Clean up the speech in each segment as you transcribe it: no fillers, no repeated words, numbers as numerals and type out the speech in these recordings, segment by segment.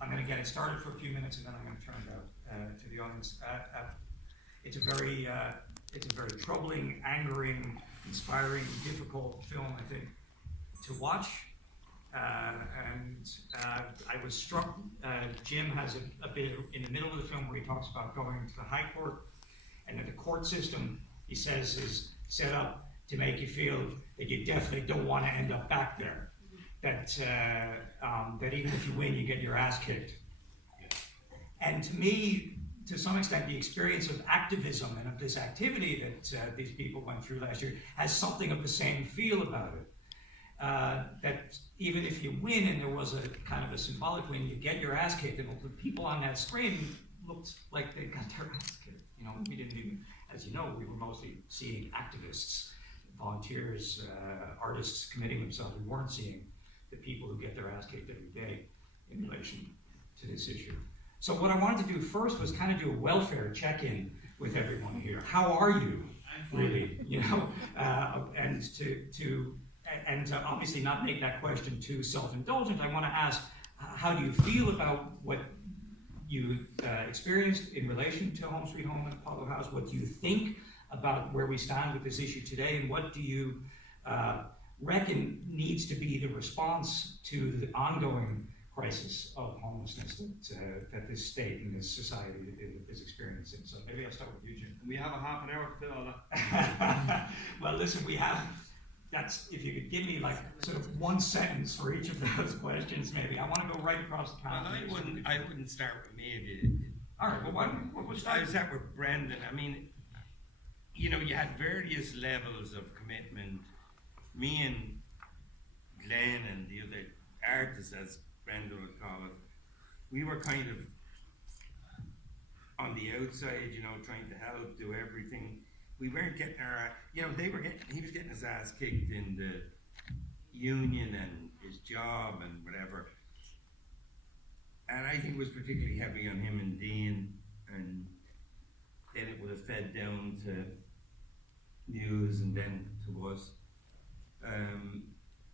I'm going to get it started for a few minutes, and then I'm going to turn it out to the audience. It's a very troubling, angering, inspiring, difficult film, I think, to watch. And I was struck. Jim has a bit in the middle of the film where he talks about going to the High Court, and that the court system, he says, is set up to make you feel that you definitely don't want to end up back there. That even if you win, you get your ass kicked. And to me, to some extent, the experience of activism and of this activity that these people went through last year has something of the same feel about it. That even if you win, and there was a kind of a symbolic win, you get your ass kicked, and the people on that screen looked like they got their ass kicked. You know, we didn't even, as you know, we were mostly seeing activists, volunteers, artists committing themselves. We weren't seeing the people who get their ass kicked every day in relation to this issue. So what I wanted to do first was kind of do a welfare check-in with everyone here. How are you, really? You know, and to obviously not make that question too self-indulgent. I want to ask, how do you feel about what you experienced in relation to Home Sweet Home and Apollo House? What do you think about where we stand with this issue today, and what do you reckon needs to be the response to the ongoing crisis of homelessness that this state and this society is experiencing? So maybe I'll start with you, Jim. We have a half an hour to fill all that. Well, listen, if you could give me like sort of one sentence for each of those questions, maybe. I want to go right across the country. Well, I wouldn't start with me if you. All right, well, what was I would start with Brendan. I mean, you know, you had various levels of commitment. Me and Glenn and the other artists, as Brendan would call it, we were kind of on the outside, you know, trying to help, do everything. We weren't getting our, you know, he was getting his ass kicked in the union and his job and whatever. And I think it was particularly heavy on him and Dean, and then it would have fed down to news and then to us.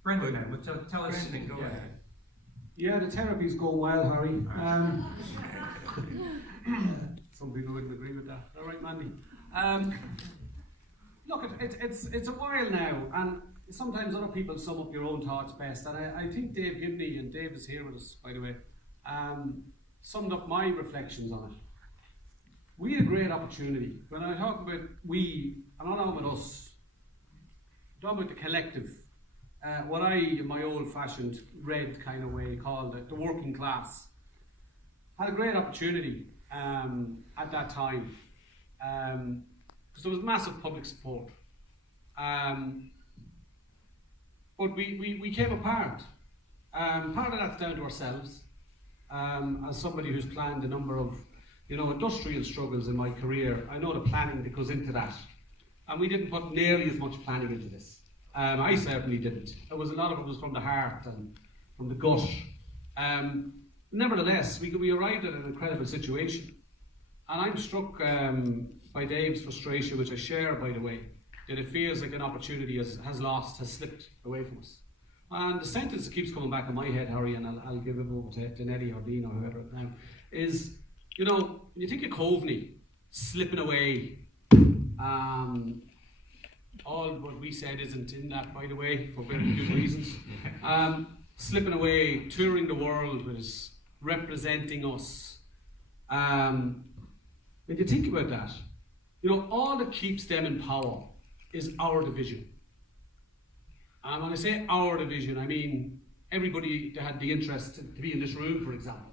Brendan, tell us. Brendan, go ahead. Yeah, the therapy's going well, Harry. Some people wouldn't agree with that. All right, Mandy. Look, it's a while now, and sometimes other people sum up your own thoughts best. And I think Dave Gibney, and Dave is here with us, by the way, summed up my reflections on it. We had a great opportunity. When I talk about we, I'm not talking about us. I'm talking about the collective. What I, in my old-fashioned red kind of way, called it the working class, had a great opportunity at that time. Because there was massive public support. But we came apart. Part of that's down to ourselves. As somebody who's planned a number of, you know, industrial struggles in my career, I know the planning that goes into that. And we didn't put nearly as much planning into this. I certainly didn't. A lot of it was from the heart and from the gut. Nevertheless, we arrived at an incredible situation. And I'm struck by Dave's frustration, which I share, by the way, that it feels like an opportunity has slipped away from us. And the sentence that keeps coming back in my head, Harry, and I'll give it over to Nelly or Dean or whoever now, is, you know, when you think of Coveney slipping away, all what we said isn't in that, by the way, for very good reasons. Slipping away, touring the world was representing us. When you think about that, you know, all that keeps them in power is our division. And when I say our division, I mean everybody that had the interest to be in this room, for example.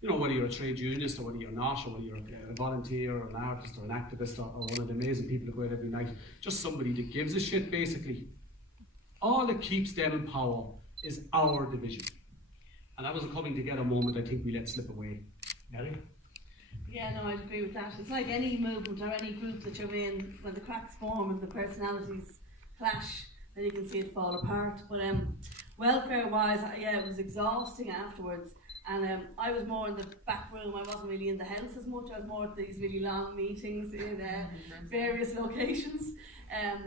You know, whether you're a trade unionist or whether you're not, or whether you're a volunteer or an artist or an activist or one of the amazing people that go out every night, just somebody that gives a shit, basically. All that keeps them in power is our division. And that was a coming together moment I think we let slip away. Nelly? Yeah, no, I'd agree with that. It's like any movement or any group that you're in, when the cracks form and the personalities clash, then you can see it fall apart. But welfare-wise, yeah, it was exhausting afterwards. And I was more in the back room. I wasn't really in the house as much. I was more at these really long meetings in various locations.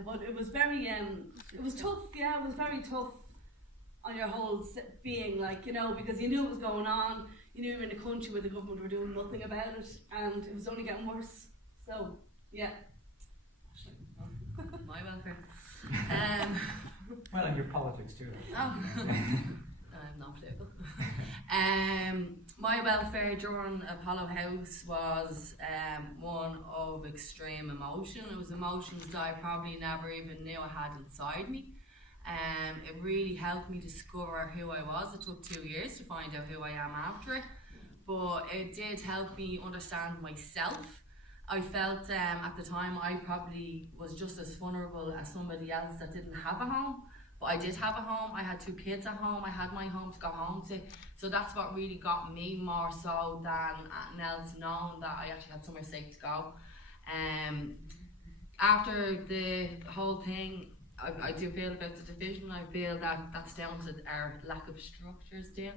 But it was very, it was tough. Yeah, it was very tough. on your whole being, like, you know, because you knew it was going on, you knew you were in a country where the government were doing nothing about it, and it was only getting worse. So, yeah. My welfare. Well, and your politics too. I'm not political. My welfare during Apollo House was one of extreme emotion. It was emotions that I probably never even knew I had inside me. It really helped me discover who I was. It took 2 years to find out who I am after it, but it did help me understand myself. I felt at the time I probably was just as vulnerable as somebody else that didn't have a home. But I did have a home. I had 2 kids at home. I had my home to go home to. So that's what really got me more so than anything else, knowing that I actually had somewhere safe to go. After the whole thing, I do feel about the division. I feel that that's down to our lack of structures there,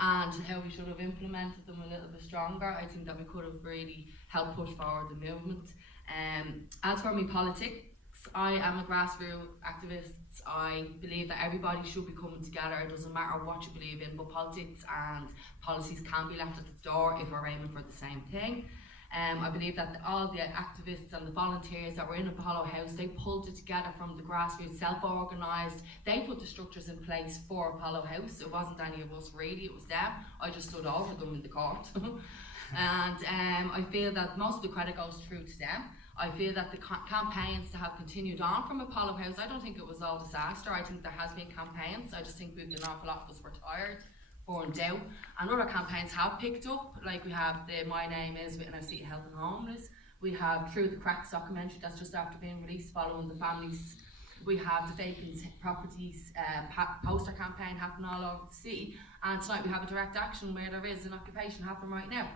and how we should have implemented them a little bit stronger. I think that we could have really helped push forward the movement. As for me politics, I am a grassroots activist. I believe that everybody should be coming together. It doesn't matter what you believe in, but politics and policies can't be left at the door if we're aiming for the same thing. I believe that all the activists and the volunteers that were in Apollo House, they pulled it together from the grassroots, self-organised. They put the structures in place for Apollo House. It wasn't any of us really, it was them. I just stood over them in the court. And I feel that most of the credit goes through to them. I feel that the campaigns to have continued on from Apollo House, I don't think it was all disaster. I think there has been campaigns. I just think we've an awful lot of us were tired, burned out, and other campaigns have picked up. Like we have the My Name Is with our City Health and Homeless. We have Through the Cracks documentary that's just after being released, following the families. We have the vacant properties poster campaign happening all over the city, and tonight we have a direct action where there is an occupation happening right now.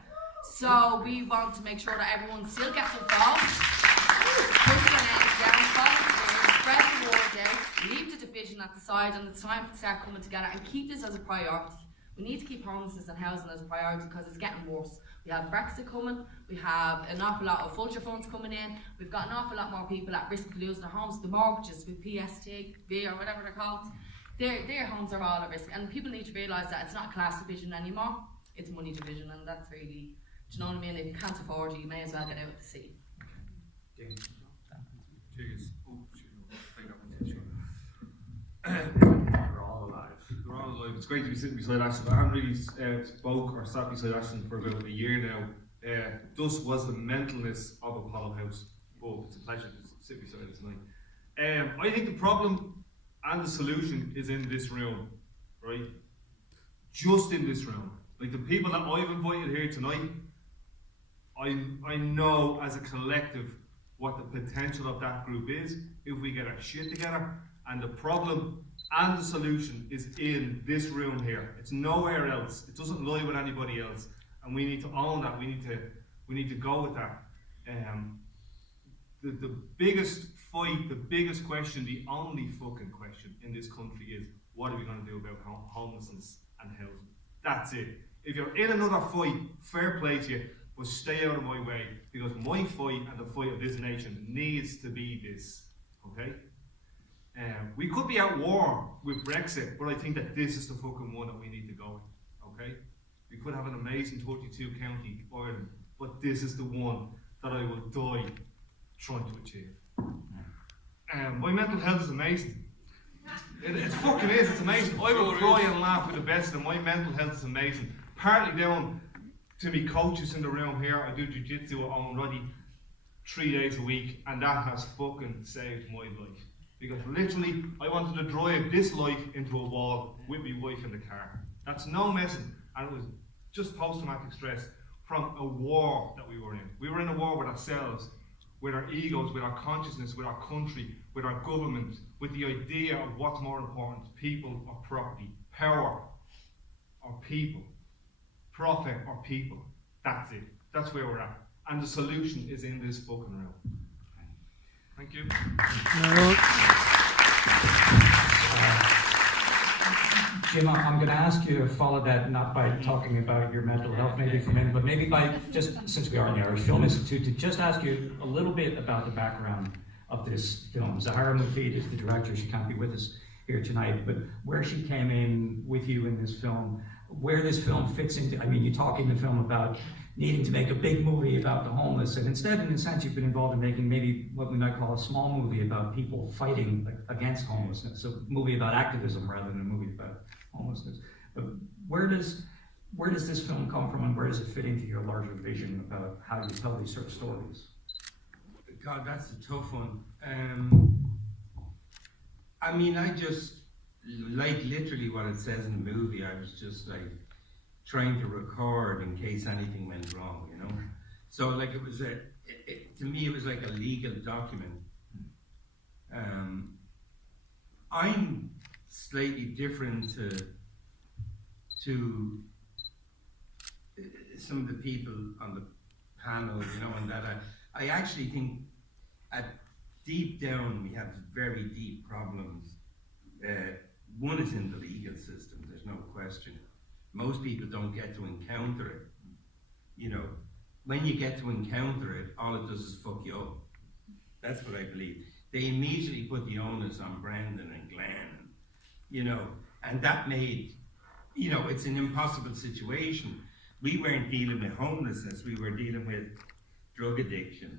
So we want to make sure that everyone still gets involved, push their names down, volunteer, spread the word out, leave the division at the side, and it's time to start coming together and keep this as a priority. We need to keep homelessness and housing as a priority because it's getting worse. We have Brexit coming, we have an awful lot of vulture funds coming in, we've got an awful lot more people at risk of losing their homes, the mortgages with PSTV or whatever they're called. Their homes are all at risk, and people need to realise that it's not a class division anymore, it's money division, and that's really, do you know what I mean? If you can't afford it, you may as well get out of the city. Cheers. We're all alive. We're all alive. It's great to be sitting beside Ashton. I haven't really spoke or sat beside Ashton for about a year now. Thus was the mentalness of Apollo House. Oh, it's a pleasure to sit beside us tonight. I think the problem and the solution is in this room, right? Just in this room. Like the people that I've invited here tonight, I know as a collective what the potential of that group is if we get our shit together, and the problem and the solution is in this room here. It's nowhere else. It doesn't lie with anybody else, and we need to own that. We need to go with that. The biggest fight, the biggest question, the only fucking question in this country is, what are we going to do about homelessness and housing? That's it. If you're in another fight, fair play to you, but stay out of my way, because my fight and the fight of this nation needs to be this, okay? We could be at war with Brexit, but I think that this is the fucking one that we need to go with, okay? We could have an amazing 32 county Ireland, but this is the one that I will die trying to achieve. My mental health is amazing. It fucking is, it's amazing. I will cry and laugh with the best, and my mental health is amazing. Partly down to me coaches in the room here. I do jiu-jitsu on Ruddy 3 days a week, and that has fucking saved my life. Because literally, I wanted to drive this life into a wall with my wife in the car. That's no messing, and it was just post-traumatic stress from a war that we were in. We were in a war with ourselves, with our egos, with our consciousness, with our country, with our government, with the idea of what's more important, people or property, power or people, profit or people. That's it. That's where we're at. And the solution is in this fucking room. Thank you. Jim, I'm going to ask you to follow that, not by talking about your mental health maybe for a minute, but maybe by, just since we are in the Irish Film Institute, to just ask you a little bit about the background of this film. Zahara Mufid is the director, she can't be with us. here tonight, but where she came in with you in this film, where this film fits into, I mean, you talk in the film about needing to make a big movie about the homeless, and instead, in a sense, you've been involved in making maybe what we might call a small movie about people fighting against homelessness, a movie about activism rather than a movie about homelessness. But where does this film come from, and where does it fit into your larger vision about how you tell these sort of stories? God, that's a tough one. I mean, I just, like literally what it says in the movie, I was just like trying to record in case anything went wrong, you know? So like it was to me it was like a legal document. I'm slightly different to some of the people on the panel, you know, and that I actually think at deep down we have very deep problems. One is in the legal system, there's no question. Most people don't get to encounter it. You know, when you get to encounter it, all it does is fuck you up. That's what I believe. They immediately put the onus on Brendan and Glenn, you know, and that made, you know, it's an impossible situation. We weren't dealing with homelessness, we were dealing with drug addiction,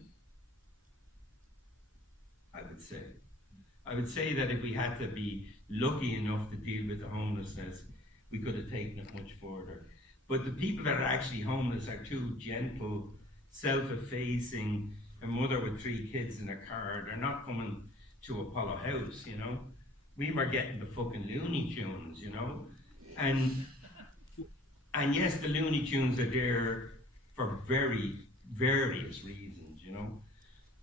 I would say. I would say that if we had to be lucky enough to deal with the homelessness, we could have taken it much further. But the people that are actually homeless are two gentle, self-effacing, a mother with 3 kids in a car. They're not coming to Apollo House, you know. We were getting the fucking Looney Tunes, you know. And yes, the Looney Tunes are there for very various reasons, you know.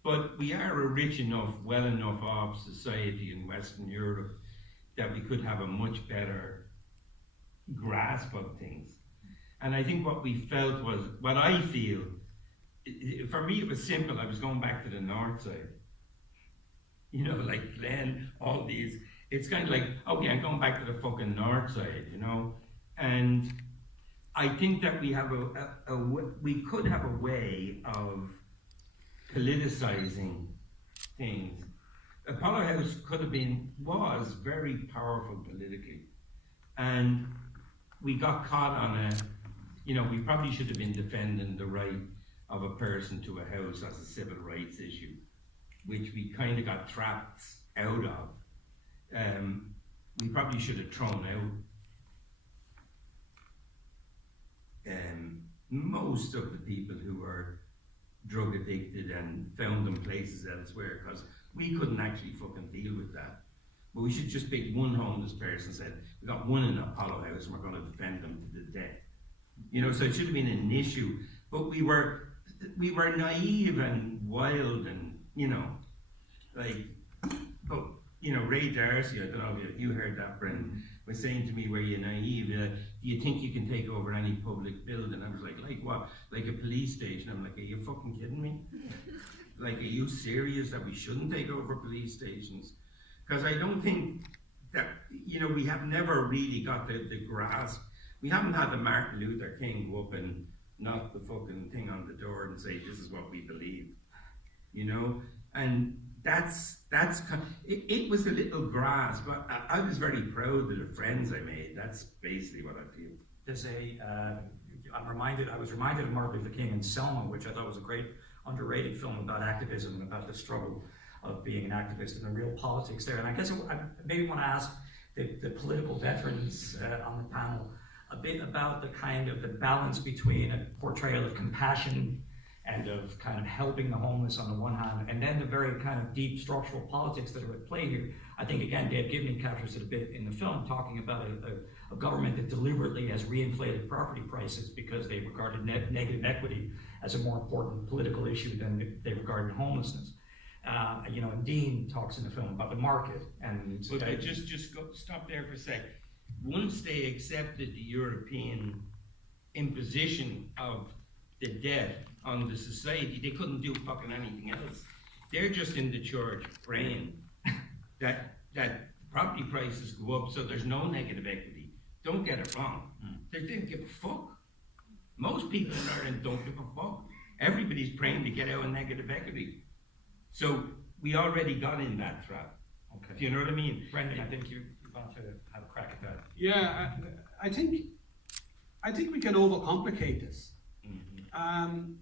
But we are a rich enough, well enough off society in Western Europe that we could have a much better grasp of things. And I think what we felt was, what I feel, for me it was simple. I was going back to the north side. You know, like Glen, all these, it's kind of like, okay, I'm going back to the fucking north side, you know? And I think that we have we could have a way of politicizing things. Apollo House was very powerful politically. And we got caught on you know, we probably should have been defending the right of a person to a house as a civil rights issue, which we kind of got trapped out of. We probably should have thrown out most of the people who were drug addicted and found them places elsewhere, because we couldn't actually fucking deal with that. But we should just pick one homeless person and said, we got one in Apollo House and we're going to defend them to the death. You know, so it should have been an issue. But we were naive and wild and, you know, like, but, you know, Ray Darcy, I don't know if you heard that, Brendan, was saying to me, were you naive? Do you think you can take over any public building? I was like what? Like a police station? I'm like, are you fucking kidding me? Like, are you serious that we shouldn't take over police stations? Because I don't think that, you know, we have never really got the grasp. We haven't had the Martin Luther King go up and knock the fucking thing on the door and say, this is what we believe, you know? And it was a little grasp, but I was very proud of the friends I made. That's basically what I feel. There's I was reminded of Martin Luther King and Selma, which I thought was a great underrated film about activism and about the struggle of being an activist and the real politics there. And I guess I maybe want to ask the political veterans on the panel a bit about the balance between a portrayal of compassion and of kind of helping the homeless on the one hand, and then the very kind of deep structural politics that are at play here. I think, again, Dave Gibney captures it a bit in the film, talking about a government that deliberately has reinflated property prices because they regarded negative equity as a more important political issue than they regarded homelessness. You know, and Dean talks in the film about the market. And but just stop there for a sec. Once they accepted the European imposition of the debt on the society, they couldn't do fucking anything else. They're just in the church praying that property prices go up so there's no negative equity. Don't get it wrong. They didn't give a fuck. Most people in Ireland don't give a fuck. Everybody's praying to get out of negative equity. So we already got in that trap. Do Okay. you know what I mean? Brendan, I think you want to have a crack at that. Yeah, I think we can overcomplicate this. Mhm.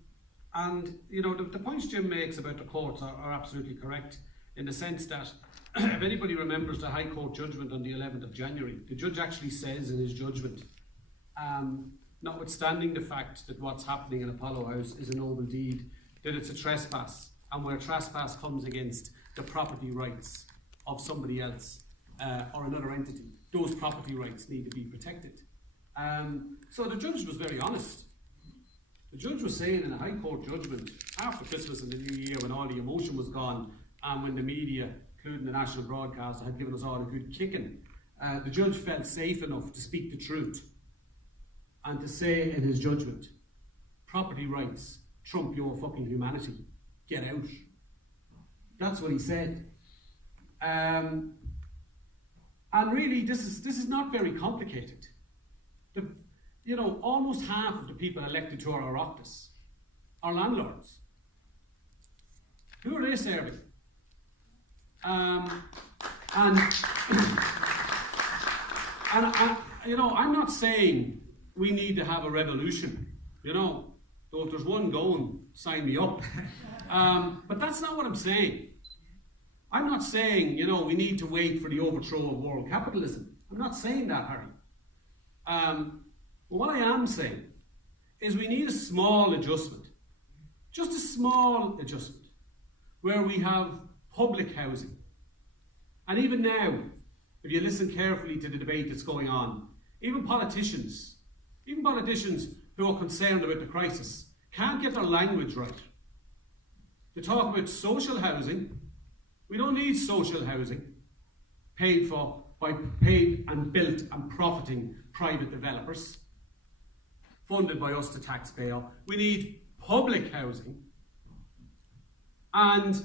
And you know, the points Jim makes about the courts are absolutely correct, in the sense that if anybody remembers the High Court judgment on the 11th of January, the judge actually says in his judgment, notwithstanding the fact that what's happening in Apollo House is a noble deed, that it's a trespass, and where trespass comes against the property rights of somebody else or another entity, those property rights need to be protected. So the judge was very honest. The judge was saying in a High Court judgment after Christmas and the New Year, when all the emotion was gone and when the media, including the national broadcaster, had given us all a good kicking, the judge felt safe enough to speak the truth and to say in his judgment, property rights trump your fucking humanity. Get out. That's what he said. And really, this is not very complicated. You know, almost half of the people elected to our Oireachtas are landlords. Who are they serving? And you know, I'm not saying we need to have a revolution. You know, though if there's one going, sign me up. But that's not what I'm saying. I'm not saying, you know, we need to wait for the overthrow of world capitalism. I'm not saying that, Harry. But what I am saying is we need a small adjustment, just a small adjustment, where we have public housing. And even now, if you listen carefully to the debate that's going on, even politicians who are concerned about the crisis can't get their language right. They talk about social housing. We don't need social housing paid for by paid and built and profiting private developers, funded by us, the taxpayer. We need public housing. And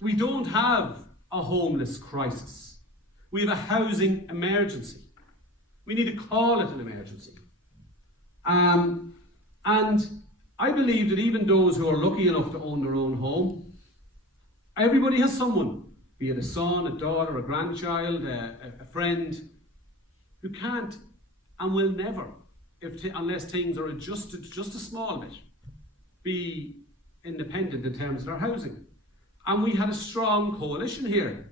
we don't have a homeless crisis. We have a housing emergency. We need to call it an emergency. And I believe that even those who are lucky enough to own their own home, everybody has someone, be it a son, a daughter, a grandchild, a friend, who can't and will never, unless things are adjusted just a small bit, be independent in terms of their housing. And we had a strong coalition here.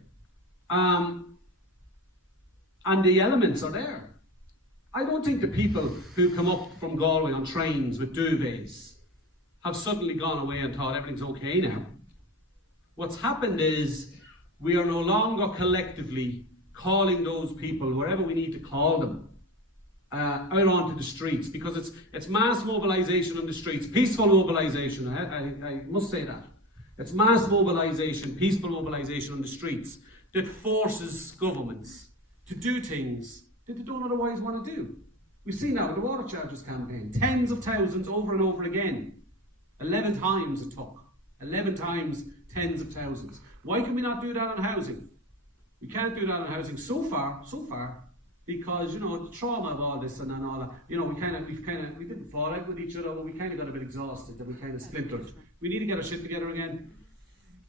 And the elements are there. I don't think the people who come up from Galway on trains with duvets have suddenly gone away and thought everything's okay now. What's happened is we are no longer collectively calling those people, wherever we need to call them, out onto the streets, because it's mass mobilisation on the streets, peaceful mobilisation, I must say that. It's mass mobilisation, peaceful mobilisation on the streets that forces governments to do things that they don't otherwise want to do. We've seen that with the water charges campaign, tens of thousands over and over again. 11 times it took. 11 times tens of thousands. Why can we not do that on housing? We can't do that on housing so far, because, you know, the trauma of all this and all that, you know, we didn't fall out with each other, but we kind of got a bit exhausted and we kind of splintered. We need to get our shit together again,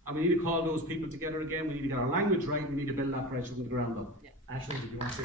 and we need to call those people together again. We need to get our language right. We need to build that pressure from the ground up. Yeah. Ashley, do you want to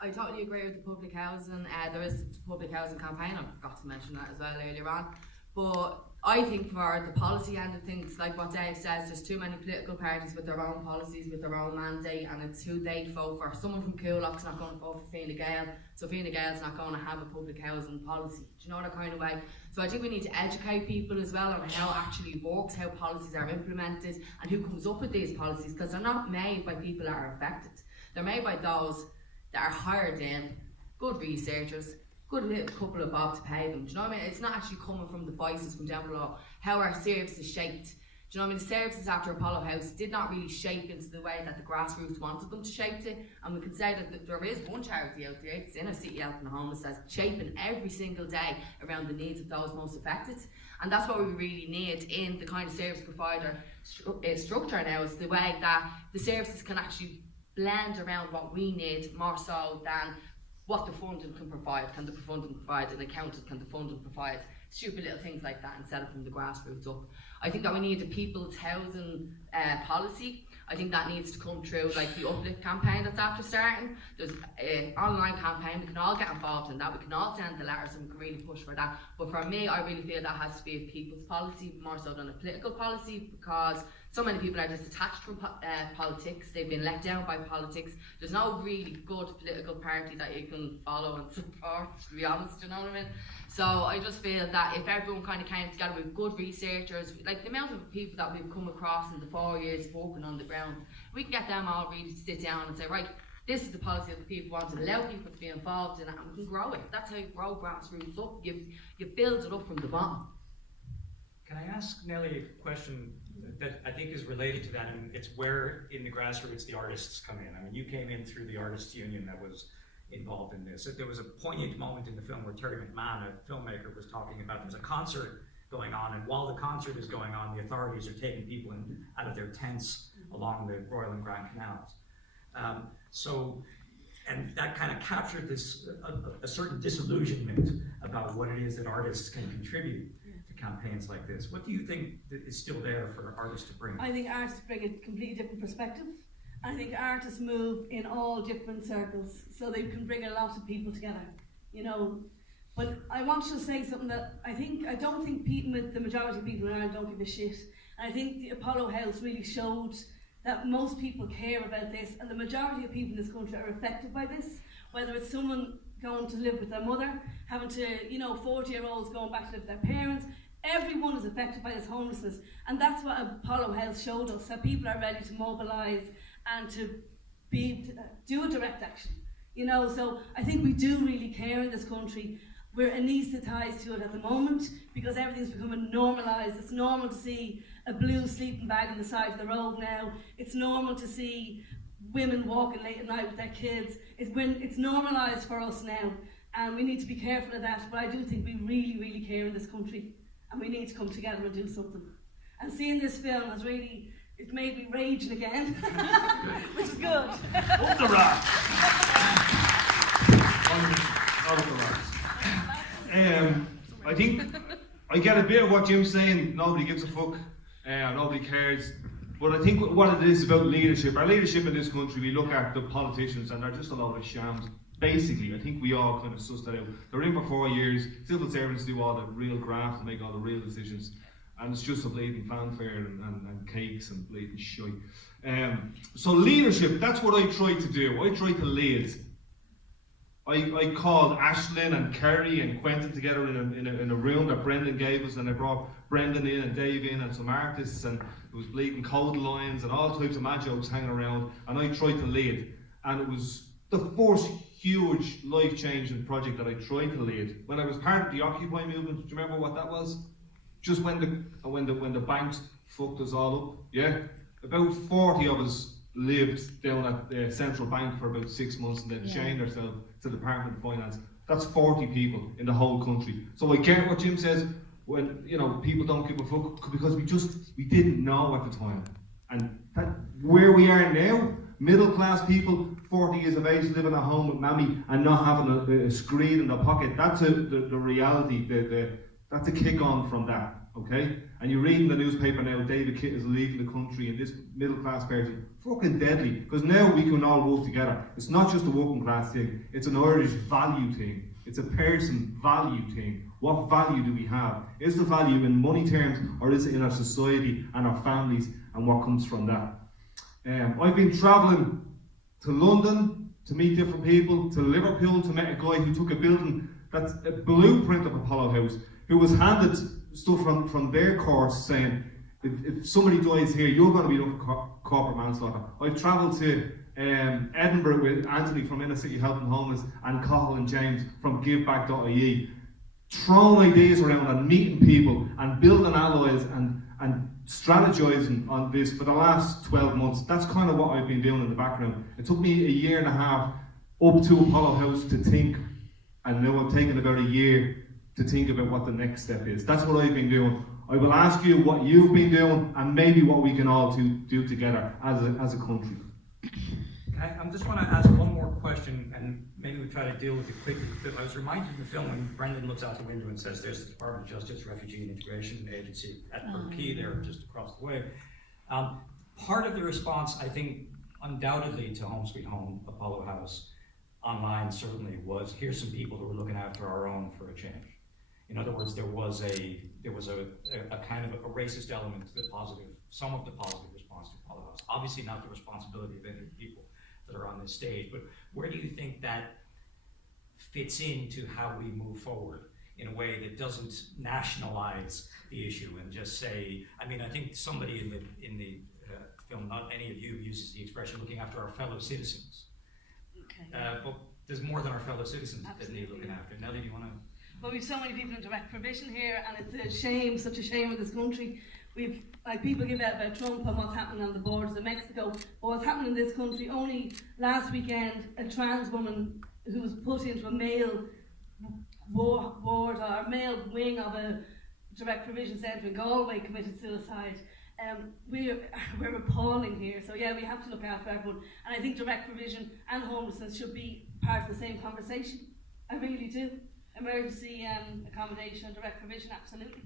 I totally agree with the public housing. There is a public housing campaign. I forgot to mention that as well earlier on. But I think for the policy end of things, like what Dave says, there's too many political parties with their own policies, with their own mandate, and it's who they vote for. Someone from Coolock's not going to vote for Fine Gael, so Fine Gael's not going to have a public housing policy. Do you know that kind of way? So I think we need to educate people as well on how it actually works, how policies are implemented, and who comes up with these policies, because they're not made by people that are affected. They're made by those that are hired in, good researchers, good little couple of bob to pay them. Do you know what I mean? It's not actually coming from the voices from down below. How our services shaped. Do you know what I mean? The services after Apollo House did not really shape into the way that the grassroots wanted them to shape it. And we can say that there is one charity out there, it's Inner City Helping the Homeless, that's shaping every single day around the needs of those most affected. And that's what we really need in the kind of service provider structure now, is the way that the services can actually blend around what we need more so than what the funding can provide. Can the funding provide an accountant? Can the funding provide stupid little things like that instead of from the grassroots up. I think that we need a people's housing policy. I think that needs to come through, like the Uplift campaign that's after starting. There's an online campaign, we can all get involved in that, we can all send the letters and we can really push for that. But for me, I really feel that has to be a people's policy more so than a political policy, because so many people are just attached from politics. They've been let down by politics. There's no really good political party that you can follow and support, to be honest, you know what I mean? So I just feel that if everyone kind of came together with good researchers, like the amount of people that we've come across in the 4 years working on the ground, we can get them all really to sit down and say, right, this is the policy that the people want, to allow people to be involved in it, and we can grow it. That's how you grow grassroots up. You build it up from the bottom. Can I ask Nellie a question that I think is related to that, and it's where in the grassroots the artists come in? I mean, you came in through the Artists Union that was involved in this. There was a poignant moment in the film where Terry McMahon, a filmmaker, was talking about there's a concert going on, and while the concert is going on, the authorities are taking people out of their tents along the Royal and Grand Canals. And that kind of captured this a certain disillusionment about what it is that artists can contribute to campaigns like this. What do you think is still there for artists to bring? I think artists bring a completely different perspective. I think artists move in all different circles, so they can bring a lot of people together, you know. But I want to say something that I don't think the majority of people in Ireland don't give a shit. And I think the Apollo House really showed that most people care about this, and the majority of people in this country are affected by this, whether it's someone going to live with their mother, having to, 40-year-olds going back to live with their parents. Everyone is affected by this homelessness, and that's what Apollo House showed us, that people are ready to mobilise and to do a direct action. So I think we do really care in this country. We're anaesthetised to it at the moment because everything's becoming normalised. It's normal to see a blue sleeping bag on the side of the road now. It's normal to see women walking late at night with their kids. It's normalised for us now, and we need to be careful of that. But I do think we really, really care in this country, and we need to come together and do something. And seeing this film has really, it made me raging again, which is good. Up the rocks! Out of the rocks. I think I get a bit of what Jim's saying. Nobody gives a fuck, nobody cares. But I think what it is about leadership, our leadership in this country, we look at the politicians and they're just a load of shams. Basically, I think we all kind of suss that out. They're in for 4 years, civil servants do all the real graft and make all the real decisions. And it's just a blatant fanfare and cakes and blatant shite. So leadership, that's what I try to do. I try to lead. I called Ashlyn and Kerry and Quentin together in a room that Brendan gave us, and I brought Brendan in and Dave in and some artists, and there was bleeding code lines and all types of mad jokes hanging around, and I tried to lead. And it was the first huge life-changing project that I tried to lead. When I was part of the Occupy movement, do you remember what that was? Just when the banks fucked us all up, yeah? About 40 of us lived down at the central bank for about 6 months and then chained ourselves to the Department of Finance. That's 40 people in the whole country. So I get what Jim says when people don't give a fuck, because we didn't know at the time. And where we are now, middle class people, 40 years of age, living at home with mammy and not having a screen in their pocket, that's the reality. That's a kick on from that, okay? And you read in the newspaper now, David Kitt is leaving the country, and this middle class person, fucking deadly, because now we can all work together. It's not just a working class thing, it's an Irish value thing. It's a person value thing. What value do we have? Is the value in money terms, or is it in our society and our families and what comes from that? I've been travelling to London to meet different people, to Liverpool to meet a guy who took a building that's a blueprint of Apollo House, who was handed stuff from their course saying, if somebody dies here, you're going to be done for corporate manslaughter. I've travelled to Edinburgh with Anthony from Inner City Helping Homeless and Cathal and James from giveback.ie, throwing ideas around and meeting people and building allies and strategizing on this for the last 12 months. That's kind of what I've been doing in the background. It took me a year and a half up to Apollo House to think, and now I've taken about a year to think about what the next step is. That's what I've been doing. I will ask you what you've been doing and maybe what we can all do together as a country. I just want to ask one more question, and maybe we try to deal with it quickly. I was reminded in the film when Brendan looks out the window and says, "There's the Department of Justice Refugee and Integration Agency at Burkey there, just across the way." Part of the response, I think, undoubtedly to Home Sweet Home, Apollo House, online certainly was, here's some people who are looking after our own for a change. In other words, there was a kind of a racist element to the positive, some of the positive response to Apollo House. Obviously not the responsibility of any of the people that are on this stage, but where do you think that fits into how we move forward in a way that doesn't nationalize the issue and just say, I mean, I think somebody in the film, not any of you, uses the expression looking after our fellow citizens. Okay. But there's more than our fellow citizens that need Absolutely. looking after. Nelly, do you want to? But we've so many people in direct provision here, and it's a shame, such a shame in this country. We've, like, people give out about Trump and what's happening on the borders of Mexico, but what's happening in this country, only last weekend, a trans woman who was put into a male ward or male wing of a direct provision centre in Galway committed suicide. We're appalling here, so yeah, we have to look after everyone, and I think direct provision and homelessness should be part of the same conversation. I really do. Emergency accommodation and direct provision, absolutely.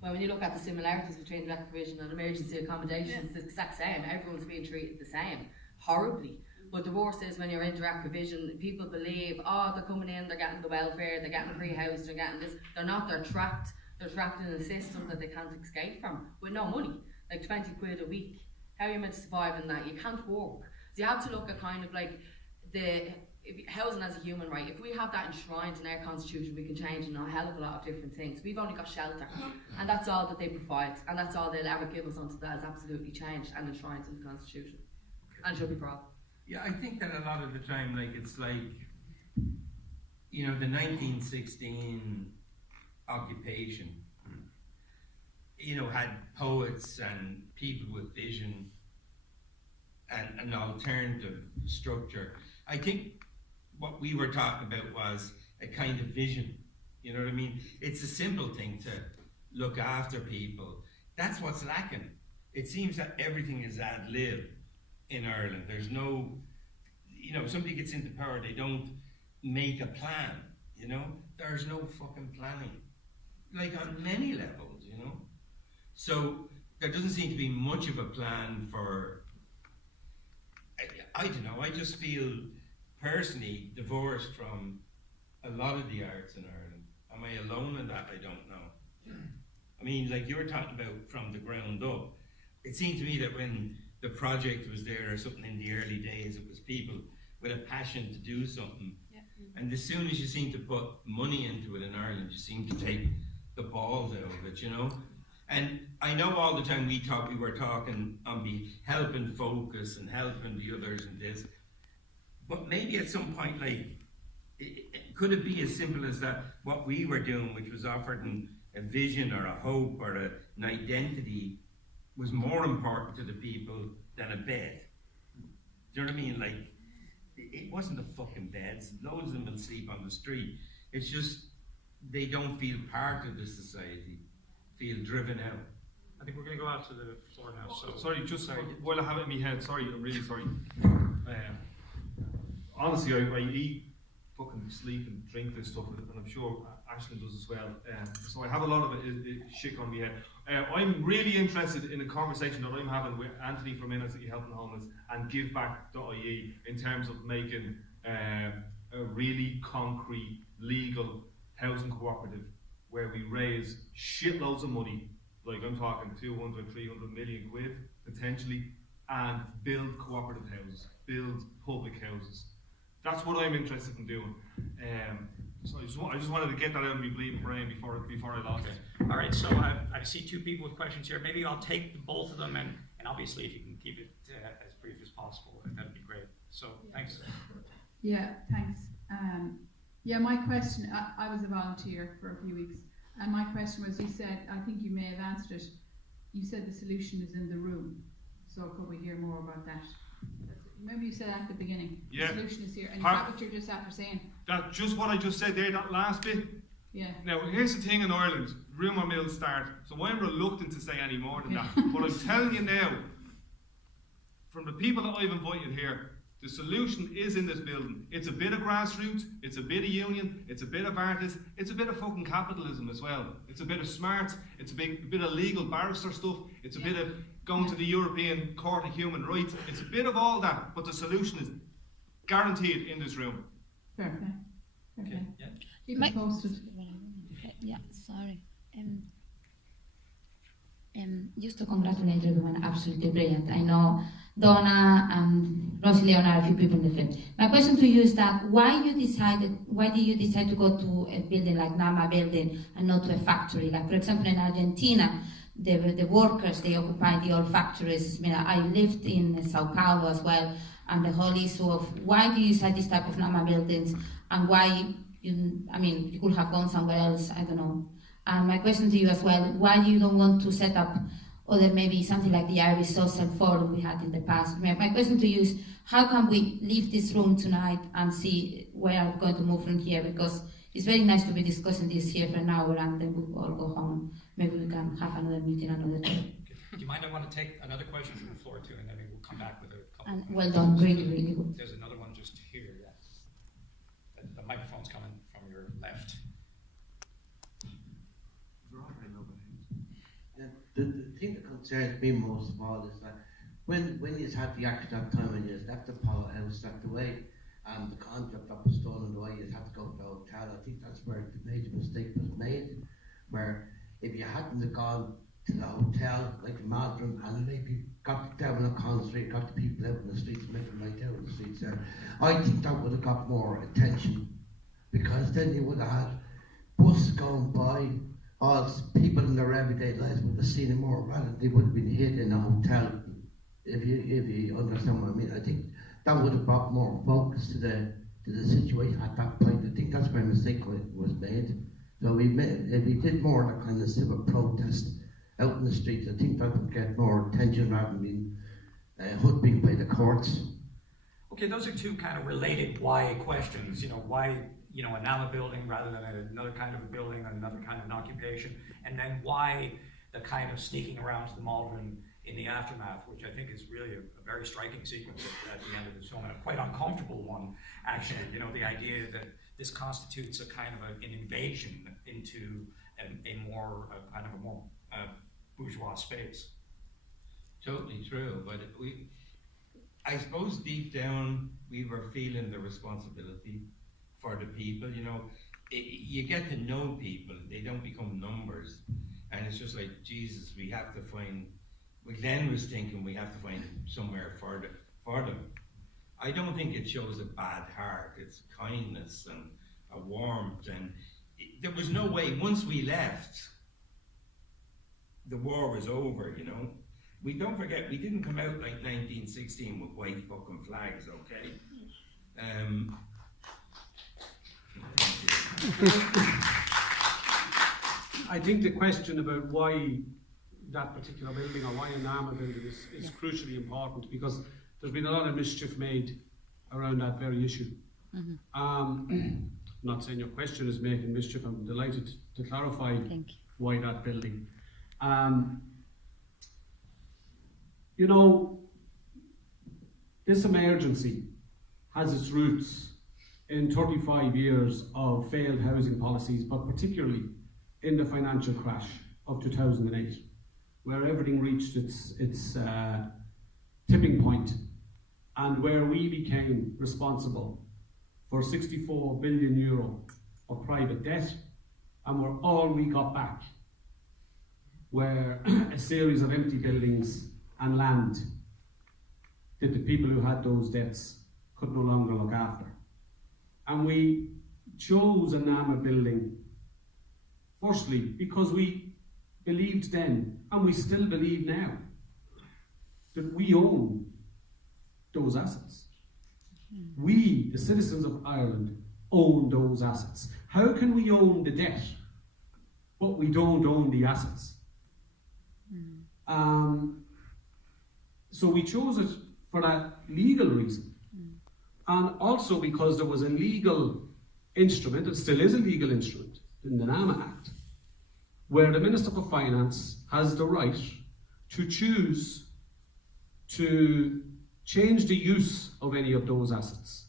Well, when you look at the similarities between direct provision and emergency accommodation, it's the exact same. Everyone's being treated the same, horribly. But the worst is when you're in direct provision, people believe, oh, they're coming in, they're getting the welfare, they're getting a free house, they're getting this. They're not, they're trapped. They're trapped in a system that they can't escape from with no money, like 20 quid a week. How are you meant to survive in that? You can't work. So you have to look at kind of like housing as a human right. If we have that enshrined in our constitution, we can change in a hell of a lot of different things. We've only got shelter, and that's all that they provide, and that's all they'll ever give us until that is absolutely changed and enshrined in the constitution, and should be proud. Yeah, I think that a lot of the time, like, it's like, you know, the 1916 occupation, you know, had poets and people with vision and an alternative structure. I think what we were talking about was a kind of vision, you know what I mean? It's a simple thing to look after people. That's what's lacking. It seems that everything is ad lib in Ireland. There's no, you know, somebody gets into power, they don't make a plan, you know? There's no fucking planning, like on many levels, you know? So there doesn't seem to be much of a plan for, I don't know, I just feel personally divorced from a lot of the arts in Ireland. Am I alone in that? I don't know. I mean, like you were talking about from the ground up, it seemed to me that when the project was there or something in the early days, it was people with a passion to do something. Yeah. And as soon as you seem to put money into it in Ireland, you seem to take the balls out of it, you know? And I know all the time we were talking on helping focus and helping the others and this, but maybe at some point, like, could it be as simple as that, what we were doing, which was offering a vision or a hope or an identity, was more important to the people than a bed? Do you know what I mean? Like, it wasn't the fucking beds. Loads of them will sleep on the street. It's just they don't feel part of the society, feel driven out. I think we're going to go out to the floor now. So Sorry, just while I have it in my head, sorry, I'm really sorry. Honestly, I eat, fucking sleep and drink this stuff, and I'm sure Ashley does as well. So I have a lot of it shit on my head. I'm really interested in a conversation that I'm having with Anthony from Inner City Helping the Homeless and GiveBack.ie in terms of making a really concrete, legal housing cooperative where we raise shitloads of money, like I'm talking 200, 300 million quid potentially, and build cooperative houses, build public houses. That's what I'm interested in doing. So I just wanted to get that out of my bleeding brain before I lost it. All right, so I see two people with questions here. Maybe I'll take both of them, and obviously if you can keep it as brief as possible, that'd be great. So thanks. Yeah, thanks. Yeah, my question, I was a volunteer for a few weeks, and my question was, you said, I think you may have answered it, you said the solution is in the room. So could we hear more about that? Remember you said at the beginning, Yeah. the solution is here, and is that what you're just after saying? That just what I just said there, that last bit. Yeah. Now here's the thing in Ireland, rumour mills start, so I'm reluctant to say any more than that. But I'm telling you now, from the people that I've invited here, The solution is in this building. It's a bit of grassroots, it's a bit of union, it's a bit of artists, it's a bit of fucking capitalism as well. It's a bit of smart, it's a bit of legal barrister stuff, it's a bit of going to the European Court of Human Rights. It's a bit of all that, but the solution is guaranteed in this room. Fair play. Fair play. Yeah. Keep My- it posted. Yeah, sorry. Just to congratulate everyone, absolutely brilliant. I know Donna and Rosie Leon are a few people in the film. My question to you is that why did you decide to go to a building like Nama building and not to a factory? Like for example in Argentina, the workers, they occupy the old factories. I mean, I lived in Sao Paulo as well, and the whole issue of why do you decide this type of Nama buildings and why you could have gone somewhere else, I don't know. And my question to you as well, why you don't want to set up other maybe something like the Irish Social Forum we had in the past? My question to you is, how can we leave this room tonight and see where we're going to move from here? Because it's very nice to be discussing this here for an hour and then we'll all go home. Maybe we can have another meeting another day. Do you mind? I want to take another question from the floor too, and then we'll come back with a couple. And well done, really, really good. There's another one just here. Yeah. The microphone's coming from your left. The thing that concerns me most of all is that when you had the accident time and you left the power house stepped away and the contract that was stolen away, you had to go to the hotel. I think that's where the major mistake was made, where if you hadn't have gone to the hotel like in Malvern and maybe got down on Con Street, got the people out in the streets, make them right out in the streets there, I think that would have got more attention, because then you would have had buses going by, all people in their everyday lives would have seen it more rather than they would have been hit in a hotel, if you understand what I mean. I think that would have brought more focus to the situation at that point. I think that's where a mistake was made. So if we did more of that kind of civil protest out in the streets, I think that would get more attention rather than being hoodwinked by the courts. Okay, those are two kind of related why questions. Why a NAMA building rather than another kind of a building, another kind of an occupation, and then why the kind of sneaking around to the Malvern in the aftermath, which I think is really a very striking sequence at the end of the film, and a quite uncomfortable one, actually. The idea that this constitutes a kind of an invasion into a more bourgeois space. Totally true, but I suppose deep down we were feeling the responsibility for the people. You get to know people, they don't become numbers, and it's just like, Jesus, we have to find, Glenn was thinking we have to find somewhere for them. I don't think it shows a bad heart, it's kindness and a warmth, and there was no way, once we left, the war was over, We don't forget, we didn't come out like 1916 with white fucking flags, okay? I think the question about why that particular building or why a NAMA building is crucially important, because there's been a lot of mischief made around that very issue. Mm-hmm. I'm not saying your question is making mischief, I'm delighted to clarify why that building. This emergency has its roots in 35 years of failed housing policies, but particularly in the financial crash of 2008, where everything reached its tipping point, and where we became responsible for 64 billion euro of private debt, and where all we got back were a series of empty buildings and land that the people who had those debts could no longer look after. And we chose a NAMA building, firstly, because we believed then, and we still believe now, that we own those assets. We, the citizens of Ireland, own those assets. How can we own the debt, but we don't own the assets? So we chose it for that legal reason. And also because there was a legal instrument, and still is a legal instrument, in the NAMA Act, where the Minister for Finance has the right to choose to change the use of any of those assets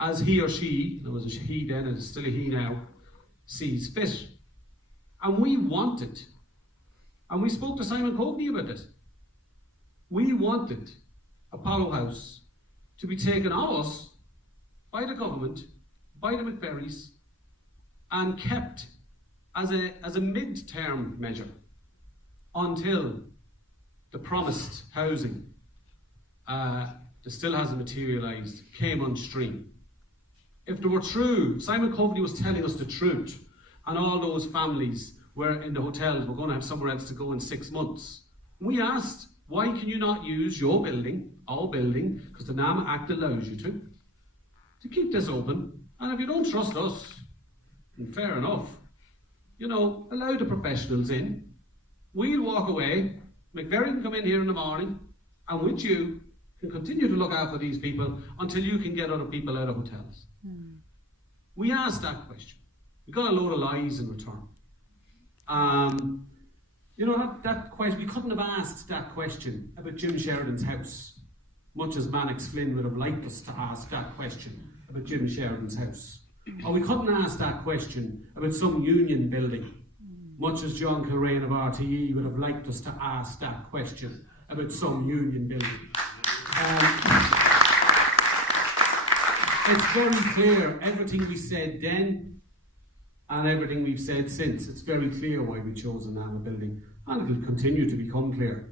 as he or she, there was a he then and it's still a he now, sees fit. And we wanted, and we spoke to Simon Coveney about this, we wanted Apollo House to be taken off us by the government, by the McVerrys, and kept as a mid-term measure until the promised housing that still hasn't materialised came on stream. If they were true, Simon Coveney was telling us the truth, and all those families were in the hotels were going to have somewhere else to go in 6 months. We asked, why can you not use your building, our building, because the NAMA Act allows you to keep this open? And if you don't trust us, and fair enough, you know, allow the professionals in. We'll walk away. McVerry can come in here in the morning, and with you can continue to look after these people until you can get other people out of hotels. We asked that question. We got a load of lies in return. You know, that question, we couldn't have asked that question about Jim Sheridan's house, much as Mannix Flynn would have liked us to ask that question about Jim Sheridan's house. Or we couldn't ask that question about some union building, much as John Kilrain of RTE would have liked us to ask that question about some union building. It's very clear, everything we said then and everything we've said since, it's very clear why we chose a NAMA building, and it will continue to become clear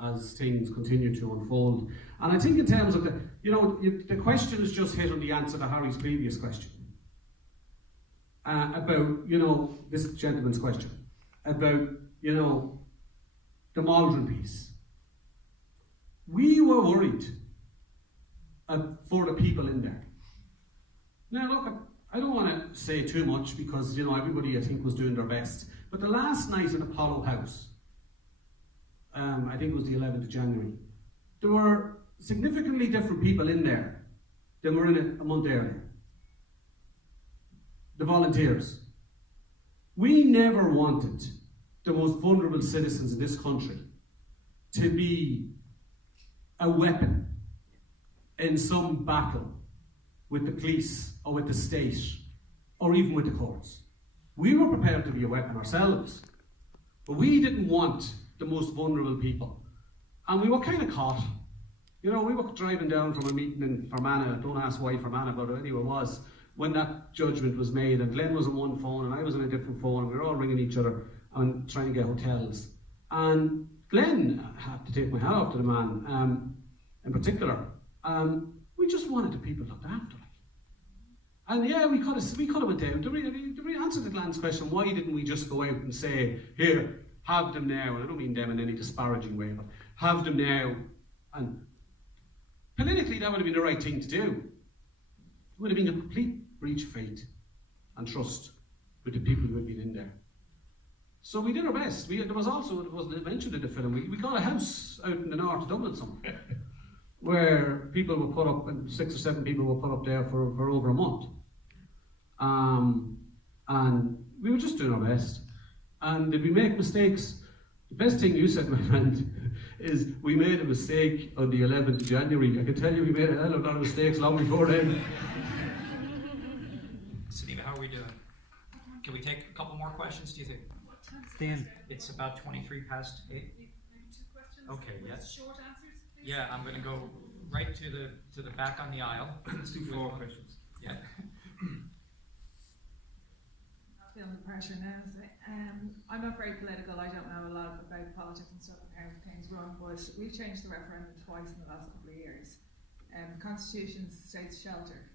as things continue to unfold. And I think in terms of the question is just hit on the answer to Harry's previous question about, this gentleman's question about, the Maldron piece. We were worried for the people in there. Now look, I don't want to say too much because, everybody I think was doing their best. But the last night in Apollo House, I think it was the 11th of January, there were significantly different people in there than were in it a month earlier. The volunteers. We never wanted the most vulnerable citizens in this country to be a weapon in some battle with the police or with the state or even with the courts. We were prepared to be a weapon ourselves, but we didn't want the most vulnerable people. And we were kind of caught. We were driving down from a meeting in Fermanagh, don't ask why Fermanagh, but anyway it was, when that judgment was made, and Glenn was on one phone and I was on a different phone, and we were all ringing each other and trying to get hotels. And Glenn, I have to take my hat off to the man, in particular, we just wanted the people looked after. And yeah, we could have went down. The answer to Glenn's question, why didn't we just go out and say, here, have them now, and I don't mean them in any disparaging way, but have them now. And politically that would have been the right thing to do. It would have been a complete breach of faith and trust with the people who had been in there. So we did our best. There was also, it wasn't mentioned in the film, we got a house out in the north of Dublin somewhere, where people were put up, and 6 or 7 people were put up there for over a month. And we were just doing our best. And did we make mistakes? The best thing you said, my friend, is we made a mistake on the 11th of January. I can tell you we made a hell of a lot of mistakes long before then. Sunita, how are we doing? Can we take a couple more questions, do you think? Dan. It's about 23 past 8. Maybe 2 questions. Okay, yes. Short answers, please. Yeah, I'm going to go right to the back on the aisle. Let's do 4 questions. Yeah. Not feeling the pressure now. I'm not very political. I don't know a lot about politics and stuff and how things run, but we've changed the referendum twice in the last couple of years. The Constitution states shelter.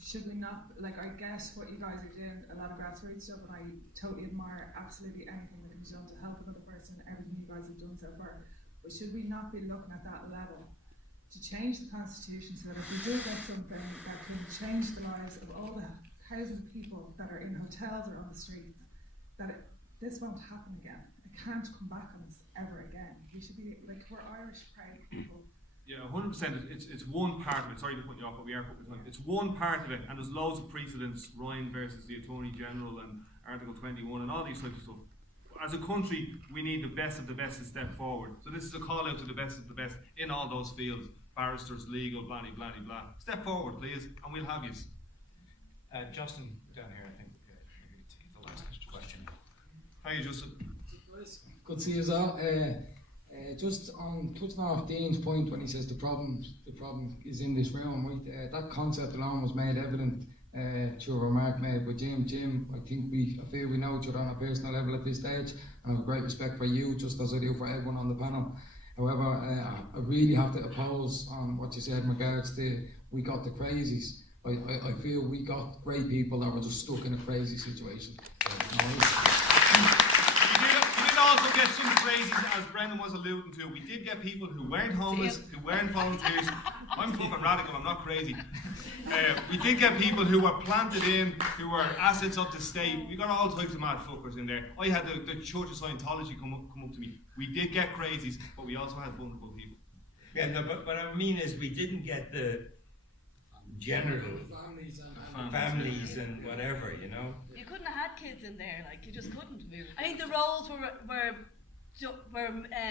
Should we not, I guess what you guys are doing, a lot of grassroots stuff, and I totally admire absolutely anything that can be done to help another person, everything you guys have done so far. But should we not be looking at that level to change the Constitution so that if we do get something that can change the lives of all the thousands of people that are in hotels or on the streets, that this won't happen again. It can't come back on us ever again. We should be, we're Irish proud people. Yeah, 100%. It's one part of it. Sorry to put you off, but we are putting this on. It's one part of it, and there's loads of precedents. Ryan versus the Attorney General and Article 21 and all these types of stuff. as a country, we need the best of the best to step forward. So this is a call out to the best of the best in all those fields, barristers, legal, blah, blah, blah, blah. Step forward, please, and we'll have you. Justin, down here, I think, take the last question. Thank you, Justin. Good to see you all. Just on touching off Dean's point when he says the problem is in this room, right? That concept alone was made evident through a remark made by Jim. Jim, I feel we know each other on a personal level at this stage, and I have great respect for you, just as I do for everyone on the panel. However, I really have to oppose on what you said in regards to we got the crazies. I feel we got great people that were just stuck in a crazy situation. We did also get some crazies, as Brendan was alluding to. We did get people who weren't homeless, who weren't volunteers. I'm fucking radical, I'm not crazy. We did get people who were planted in, who were assets of the state. We got all types of mad fuckers in there. I had the Church of Scientology come up to me. We did get crazies, but we also had vulnerable people. Yeah, no, but what I mean is we didn't get the general families and whatever, you know. You couldn't have had kids in there, like you just couldn't. I think the roles were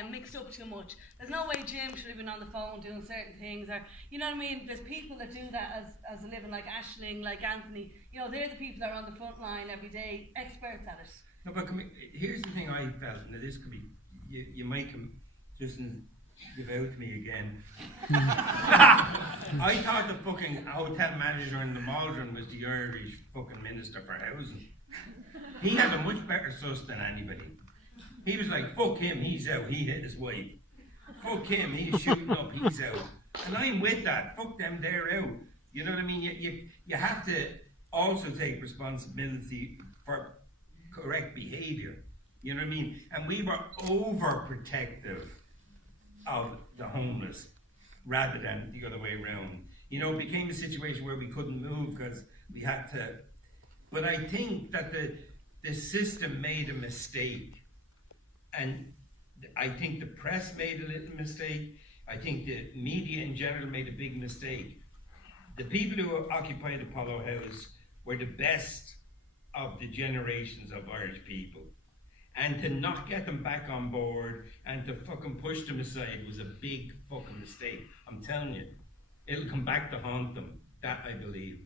mixed up too much. There's no way Jim should have been on the phone doing certain things, or you know what I mean. There's people that do that as a living, like Aisling, like Anthony. You know, they're the people that are on the front line every day, experts at it. No, but here's the thing I felt, and this could be you might just give out to me again. I thought the fucking hotel manager in the Maldron was the Irish fucking Minister for Housing. He had a much better sus than anybody. He was like, fuck him, he's out, he hit his wife. Fuck him, he's shooting up, he's out. And I'm with that, fuck them, they're out. You know what I mean? You have to also take responsibility for correct behaviour. You know what I mean? And we were overprotective of the homeless rather than the other way around. You know, it became a situation where we couldn't move because we had to. But I think that the system made a mistake. And I think the press made a little mistake. I think the media in general made a big mistake. The people who occupied Apollo House were the best of the generations of Irish people. And to not get them back on board and to fucking push them aside was a big fucking mistake. I'm telling you, it'll come back to haunt them. That I believe.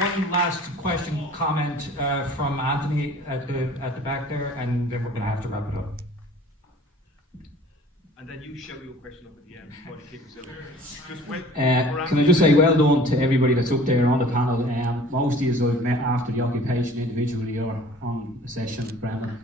One last question, comment from Anthony at the back there, and then we're going to have to wrap it up. And then you shout your question up at the end before you kick us out. Just wait. Can I just say well done to everybody that's up there on the panel. Most of you I've met after the occupation individually or on a session, Brendan,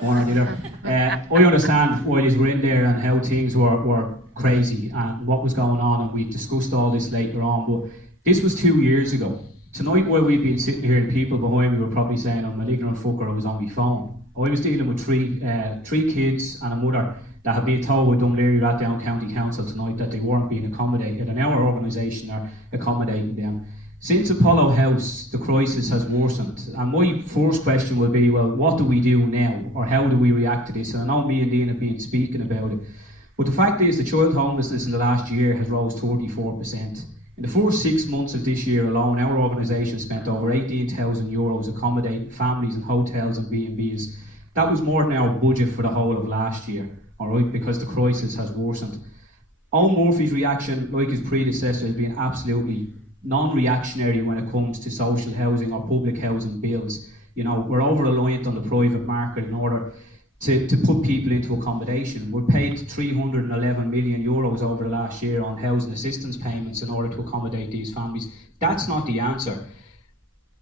one or the other. I understand why these were in there and how things were crazy and what was going on, and we discussed all this later on, but this was 2 years ago. Tonight while we've been sitting here, the people behind me were probably saying I'm an ignorant fucker, I was on my phone. I was dealing with three kids and a mother that have been told with Dunleary Rathdown County Council tonight that they weren't being accommodated, and our organisation are accommodating them. Since Apollo House, the crisis has worsened, and my first question will be, well, what do we do now, or how do we react to this? And I know me and Dean have been speaking about it, but the fact is the child homelessness in the last year has rose 34%. In the first 6 months of this year alone, our organisation spent over €18,000 accommodating families in hotels and B&Bs. That was more than our budget for the whole of last year, alright, because the crisis has worsened. Owen Murphy's reaction, like his predecessor, has been absolutely non-reactionary when it comes to social housing or public housing bills. You know, we're over-reliant on the private market in order to put people into accommodation. We're paid €311 million over the last year on housing assistance payments in order to accommodate these families. That's not the answer.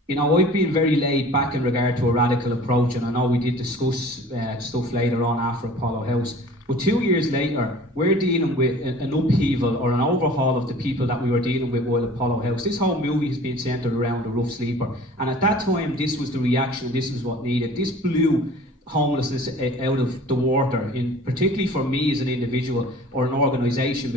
You know, I've been very laid back in regard to a radical approach, and I know we did discuss stuff later on after Apollo House. But 2 years later, we're dealing with an upheaval or an overhaul of the people that we were dealing with while Apollo House. This whole movie has been centred around the rough sleeper. And at that time, this was the reaction, this was what needed. This blew homelessness out of the water, particularly for me as an individual or an organisation.